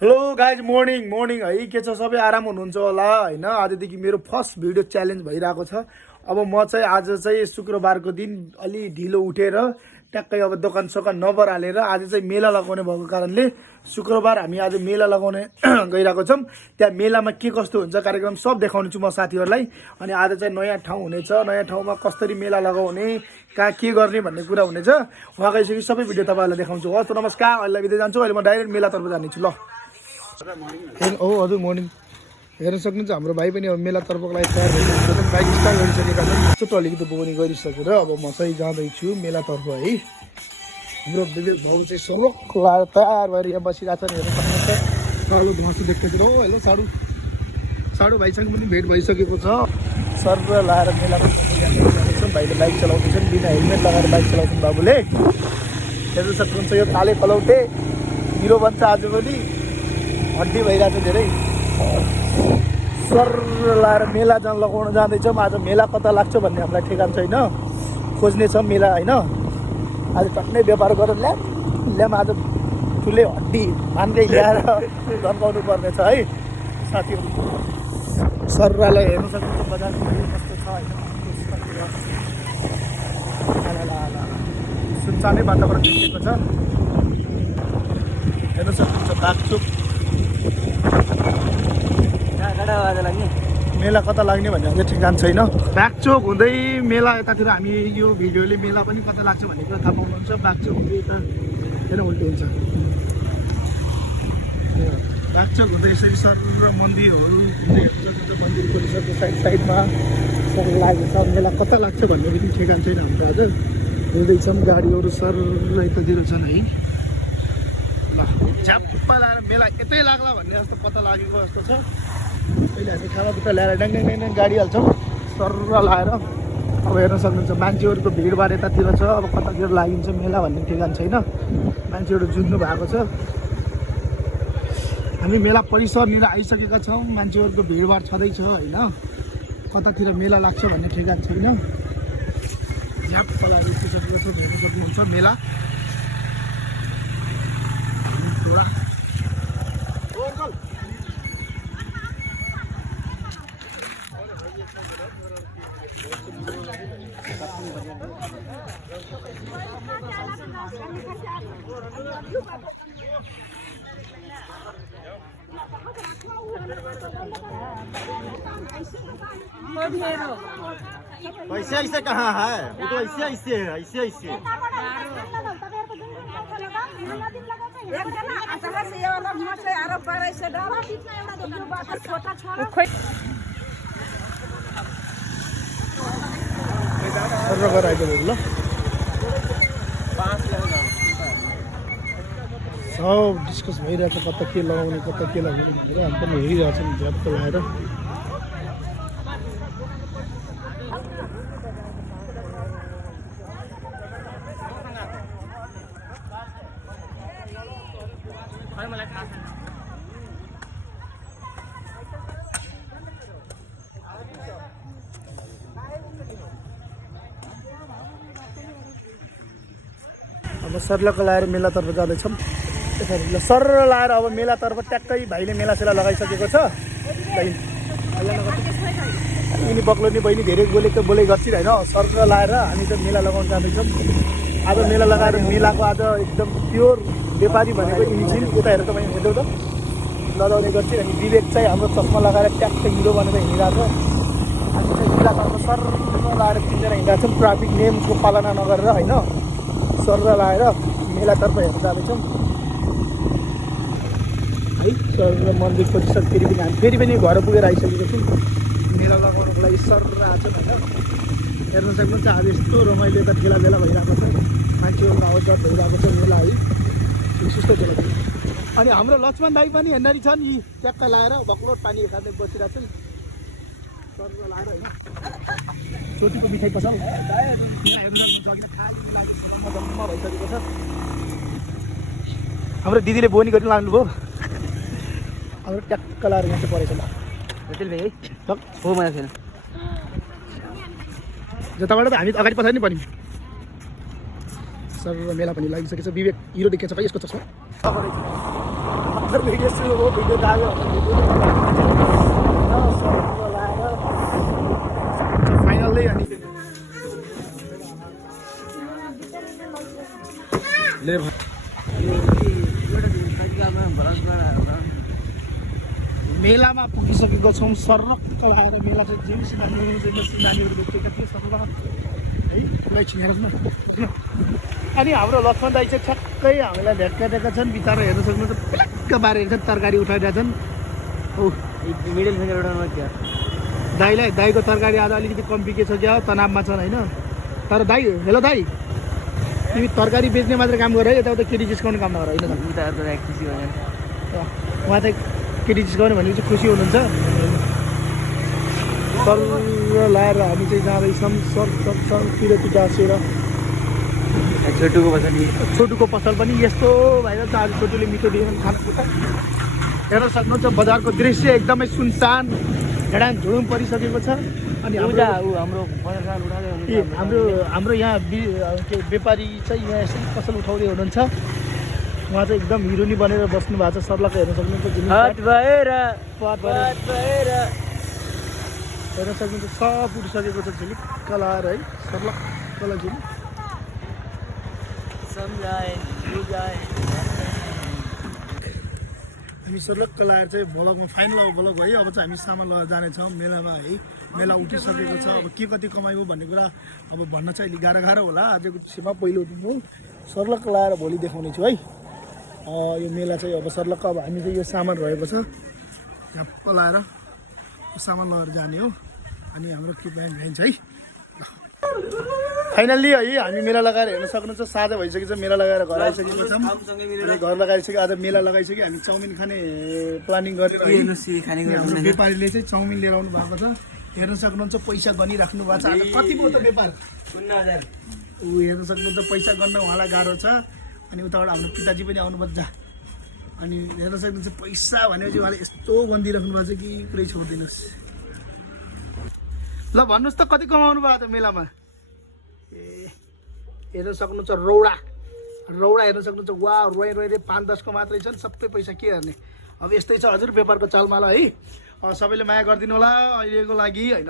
Hello guys morning है के छ सबै आराम हुनुहुन्छ होला हैन। आजदेखि मेरो फर्स्ट भिडियो च्यालेन्ज भइरहेको छ। अब म चाहिँ आज चाहिँ शुक्रबारको दिन अलि ढिलो उठेर ट्याक्कै अब दोकान सोकान नबरालेर आज चाहिँ मेला लगाउने भएको कारणले शुक्रबार हामी आज मेला लगाउने गइरहेको छौँ। त्यहाँ मेलामा के कस्तो हुन्छ कार्यक्रम सब देखाउने छु म साथीहरूलाई। अनि आज चाहिँ नयाँ ठाउँ हुनेछ, नयाँ ठाउँमा कसरी मेला लगाउने, कहाँ के गर्ने भन्ने कुरा हुनेछ। उहाँ गइसकेपछि सबै भिडियो तपाईँहरूलाई देखाउँछु। हस् नमस्कार, अहिले बिदा जान्छु। अहिले म डाइरेक्ट मेलातर्फ जानेछु। ल हजुर मर्निङ हेर्न सक्नुहुन्छ हाम्रो भाइ पनि अब मेलातर्फको लागि तयार भइसकेको छ। बाइक स्टार्ट गरिसकेका छन्। छोटो अलिकति बोनी गरिसकेर अब म चाहिँ जाँदैछु मेलातर्फ है। हाम्रो विवेक भाउ चाहिँ सर्वक लाएर तयार भएर यहाँ बसिरहेको छ। हेर्न सक्नुहुन्छ साडु घाँसु देख्दैछु। हो हेलो साडु साडु भाइसँग पनि भेट भइसकेको छ। सर लाएर मेलामा भाइले बाइक चलाउँदैछन्, बिना हेलमेट लगाएर बाइक चलाउँछन् बाबुले। हेर्न सक्नुहुन्छ यो काले कलौटे हिरो बन्छ आजभोलि, हड्डी भइरहेको छ धेरै। सर लाएर मेला लगाउन जाँदैछौँ। आज मेला कता लाग्छ भन्ने हामीलाई ठेगान छैन, खोज्ने छ मेला होइन। आज टन्नै व्यापार गरेर ल्याम आज ठुलै हड्डी मान्दै ल्याएर धन्काउनु पर्ने छ है साथीहरू। सरलाई हेर्नु सक्नुहुन्छ बजार कस्तो छ होइन। सुनसानै वातावरण देखिएको छ। हेर्नु सक्नुहुन्छ बागचोक मेला कता लाग्ने भन्ने अझै ठेगान छैन। बागचोक हुँदै मेला यतातिर हामी यो भिडियोले मेला पनि कता लाग्छ भन्ने कुरा थाहा पाउनुहुन्छ। बागचोक हुँदै यता हेर्न उल्टो हुन्छ। बागचोक हुँदै यसरी सर र मन्दिरहरू हुँदै मन्दिर परिसरको साइडमा लागेको छ। मेला कता लाग्छ भन्ने पनि ठेगान छैन हाम्रो। आज हिँड्दैछौँ, गाडीहरू सर यतातिर छन् है। ल झ्याप्पा लगाएर मेला यतै लाग्ला भन्ने जस्तो पत्ता लागेको जस्तो छ। अहिले हामी खानापिना ल्याएर ड्याङ ड्याङ ड्याङ गाडी हाल्छौँ सर लाएर। अब हेर्न सक्नुहुन्छ मान्छेहरूको भिडभाड यतातिर छ। अब कतातिर लागिन्छ मेला भन्ने ठेगान छैन। मान्छेहरू जुझ्नु भएको छ। हामी मेला परिसरनिर आइसकेका छौँ। मान्छेहरूको भिडभाड छँदैछ होइन। कतातिर मेला लाग्छ भन्ने ठेगान छैन। झ्याप्पा लागिसकेको छ। हेर्न सक्नुहुन्छ मेला थोडा ऐसे ऐसे कहाँ है, वो तो ऐसे ऐसे है, ऐसे ऐसे ल सब डिस्कस भइरहेको छ। कता के लगाउने कता के लगाउने भनेर हामी पनि हेरिरहेको छौँ झ्याप्प लगाएर। अब सरलको लाएर मेलातर्फ जाँदैछौँ। त्यसरी सर लाएर अब मेलातर्फ ट्याक्कै भाइले मेला सेला लगाइसकेको छ। यिनी बक्लोनी बहिनी धेरै बोले गर्छिन् होइन। सर लाएर हामी त मेला लगाउन जाँदैछौँ। आज मेला लगाएर मेलाको आज एकदम प्योर व्यापारी भनेको यिनी छिन्। यता हेरेर तपाईँ हेर्दै त लगाउने गर्छ। अनि विवेक चाहिँ हाम्रो चस्मा लगाएर ट्याक्कै हिरो बनेर हिँडिरहेको छ। हामी चाहिँ मेलातर्फ सर लाएर चिनेर हिँडिरहेको छौँ ट्राफिक नियमको पालना नगरेर होइन। सर लाएर मेलातर्फ हेर्न जाँदैछौँ है। सर मन्दिर परिसर फेरि पनि घर पुगेर आइसकेको छौँ। मेला लगाउनको लागि सर आएको छ होइन। हेर्न सक्नुहुन्छ आज यस्तो रमाइलो यता ठेला बेला भइरहेको छ। मान्छेहरूको आवाज भइरहेको छ मेला है। सुस्तो बेला छ। अनि हाम्रो लक्ष्मण दाई पनि हेर्नेरी छन्। यी ट्याक्का लाएर बक्लोट पानी खाँदै बसिरहेको छन् सर लाएर होइन। चोटीको मिठाई पसल भइसकेको छ। हाम्रो दिदीले बोनी गरिनु लाग्नुभयो। हाम्रो ट्याक्क लाएर यहाँ चाहिँ परेछ। ल हो मलाई छैन जताबाट त हामी अगाडि पछाडि नि पनि सर मेला पनि लागिसकेको छ। विवेक हिरो देखेको छ भाइ यसको चस्मा। भर्खर भिडियो सुरु हो भिडियो लाग्यो फाइनल्ली अनि मेलामा पुगिसकेको छौँ सर्रक्क लगाएर मेला चाहिँ जे नानीहरू देखेका थिए सर्व है पुरै छिनेर न अनि हाम्रो लक्ष्मण दाइ चाहिँ ठ्याक्कै हामीलाई भेट्काइरहेका छन् बिचरा हेर्न सक्नुहुन्छ प्लाक्क बारेर छन् तरकारी उठाइरहेका छन् औ मिडिल फिंगर उठाउनु क्या दाइलाई दाइको तरकारी आज अलिकति कम बिकेछ क्या तनावमा छन् होइन तर दाइ हेलो दाइ तिमी तरकारी बेच्ने मात्र काम गर है यताउता केटी जिस्काउने काम नगर होइन खुसी भयो उहाँ चाहिँ केटी जिस्काउने भनेको चाहिँ खुसी हुनुहुन्छ सर लाएर हामी चाहिँ जाँदैछौँ सर तिरती गाँसेर छोटुको पसल पनि यस्तो भइरहेछ आज छोटुले मिठो दिएर खाना हेर्न सक्नुहुन्छ बजारको दृश्य एकदमै सुनसान झडाङ झुडुङ परिसकेको छ अनि हाम्रो यहाँ के व्यापारी चाहिँ यहाँ यसरी पसल उठाउँदै हुनुहुन्छ उहाँ चाहिँ एकदम हिरोनी बनेर बस्नु भएको छ सर्लक्क हेर्न सक्नुहुन्छ हेर्न सक्नुहुन्छ सब उठिसकेको छ झिलिक्क लाएर है सर्लक्क झिलिक हामी सर्लक्क लाएर चाहिँ भ्लगमा फाइनल भ्लग है अब चाहिँ हामी सामान लगेर जानेछौँ मेलामा है मेला उठिसकेको छ अब के कति कमाइयो भन्ने कुरा अब भन्न चाहिँ अलिक गाह्रो होला आजको विषयमा पहिलो दिन हो सर्लक्क लाएर भोलि देखाउने छु है यो मेला चाहिँ अब सर्लक्क अब हामी चाहिँ यो सामान रहेको छ यहाँ पलाएर सामान लगेर जाने हो अनि हाम्रो के भइन्छ है फाइनल्ली है हामी मेला लगाएर हेर्न सक्नुहुन्छ साँझ भइसकेको छ मेला लगाएर घर आइसकेको छौँ घर लगाइसक्यो आज मेला लगाइसक्यो हामी चाउमिन खाने प्लानिङ गरेर हाम्रो व्यापारीले चाहिँ चाउमिन लिएर आउनु भएको छ हेर्न सक्नुहुन्छ पैसा गनिराख्नु भएको छ आज कति भयो त व्यापार हेर्न सक्नुहुन्छ पैसा गर्न उहाँलाई गाह्रो छ अनि उताबाट हाम्रो पिताजी पनि आउनुभएको छ अनि हेर्न सक्नुहुन्छ पैसा भनेपछि उहाँले यस्तो गनिदिइराख्नु भएको छ कि पुरै छोडिदिनुहोस् ल भन्नुहोस् त कति कमाउनु भएको त मेलामा हेर्न सक्नुहुन्छ रौडा हेर्न सक्नुहुन्छ वा रोइ 5-10 को मात्रै छन् सबै पैसा के गर्ने अब यस्तै छ हजुर व्यापारको चालमाला है सबैले माया गरिदिनु होला अहिलेको लागि होइन।